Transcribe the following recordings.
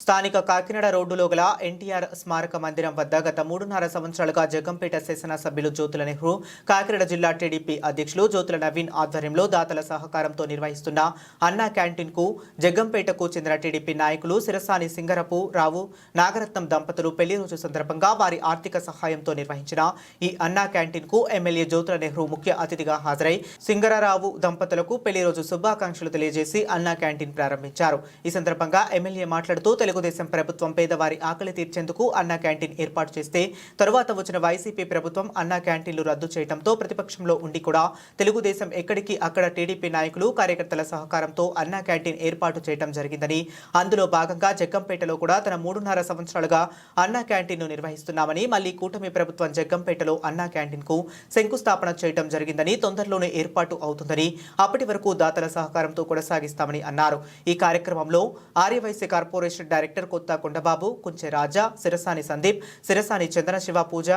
స్థానిక కాకినాడ రోడ్డులో గల ఎన్టీఆర్ స్మారక మందిరం వద్ద గత మూడున్నర సంవత్సరాలుగా జగంపేట శాసనసభ్యులు జ్యోతుల నెహ్రూ కాకినాడ జిల్లా టీడీపీ అధ్యక్షులు జ్యోతుల నవీన్ ఆధ్వర్యంలో దాతల సహకారంతో నిర్వహిస్తున్న అన్నా క్యాంటీన్కు జగంపేటకు చెందిన టీడీపీ నాయకులు సిరసాని సింగరపు రావు నాగరత్నం దంపతులు పెళ్ళి రోజు సందర్భంగా వారి ఆర్థిక సహాయంతో నిర్వహించిన ఈ అన్నా క్యాంటీన్కు ఎమ్మెల్యే జ్యోతుల నెహ్రూ ముఖ్య అతిథిగా హాజరై సింగరరావు దంపతులకు పెళ్ళి రోజు శుభాకాంక్షలు తెలియజేసి అన్నా క్యాంటీన్ ప్రారంభించారు. ఈ సందర్భంగా ఎమ్మెల్యే మాట్లాడుతూ తెలుగుదేశం ప్రభుత్వం పేదవారి ఆకలి తీర్చేందుకు అన్నా క్యాంటీన్ ఏర్పాటు చేస్తే తరువాత వచ్చిన వైసీపీ ప్రభుత్వం అన్నా క్యాంటీన్లు రద్దు చేయడంతో ప్రతిపక్షంలో ఉండి కూడా తెలుగుదేశం ఎక్కడికి అక్కడ టీడీపీ నాయకులు కార్యకర్తల సహకారంతో అన్నా క్యాంటీన్ ఏర్పాటు చేయడం జరిగిందని. అందులో భాగంగా జగ్గంపేటలో కూడా తన మూడున్నర సంవత్సరాలుగా అన్నా క్యాంటీన్ను నిర్వహిస్తున్నామని మళ్ళీ కూటమి ప్రభుత్వం జగ్గంపేటలో అన్నా క్యాంటీన్కు శంకుస్థాపన చేయడం జరిగిందని తొందరలోనే ఏర్పాటు అవుతుందని అప్పటి వరకు దాతల సహకారంతో కొనసాగిస్తామని అన్నారు. ఈ కార్యక్రమంలో ఆర్యవైశ్య కార్పొరేషన్ డైరెక్టర్ కొత్త కొండబాబు కుంచె రాజా సిరసాని సందీప్ సిరసాని చంద్రశివ పూజ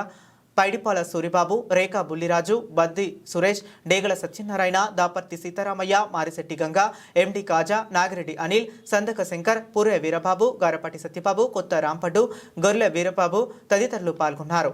పైడిపాల సూరిబాబు రేఖా బుల్లిరాజు బద్ది సురేష్ డేగల సత్యనారాయణ దాపర్తి సీతారామయ్య మారిశెట్టి గంగా ఎండి కాజా నాగిరెడ్డి అనిల్ సందక శంకర్ పూర్య వీరబాబు గారపాటి సత్యబాబు కొత్త రాంపడ్డు గొర్రెల వీరబాబు తదితరులు పాల్గొన్నారు.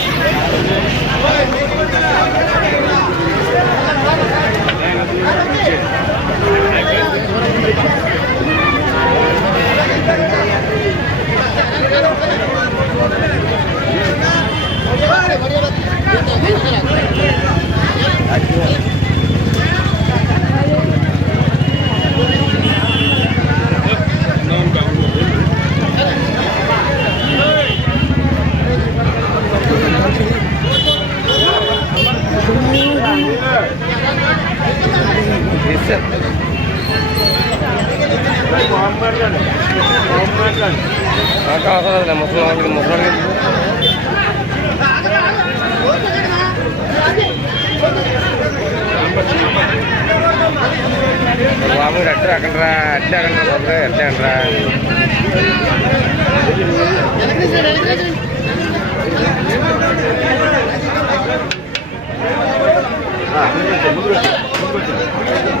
సార్ అవసరం ముసలి వాళ్ళకి ముసలి బాబు అట్టే అక్కడరా అట్టే అక్కడ బాబు అట్టే అంటరా ముందు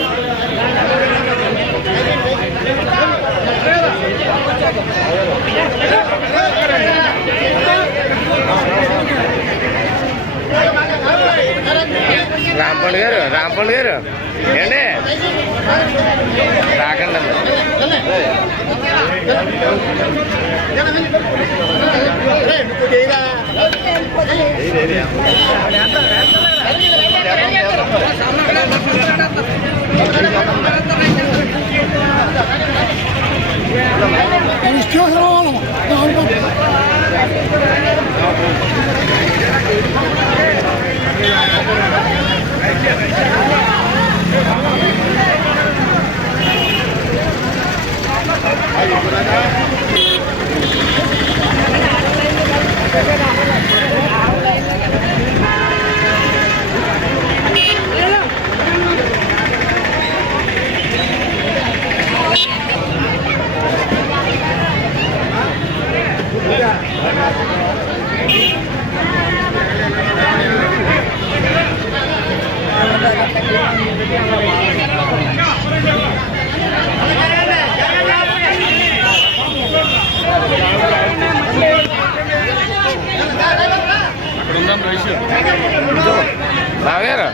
రాంపల్ గారు రాంపల్ గారు. ఏండి రాకండి అమ్మ. Yeah. రావు గారు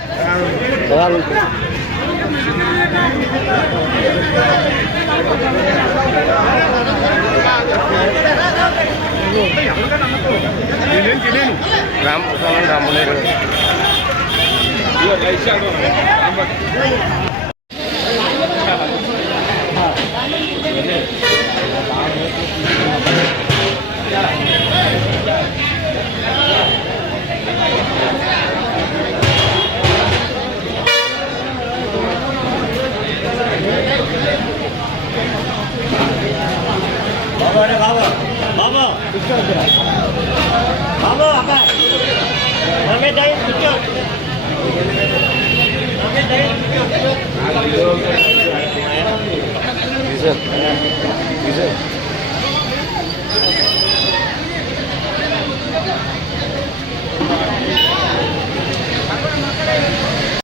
రామ్ రాములేరు బాబు હાલો આકા અમે જઈ પૂછો અમે જઈ પૂછો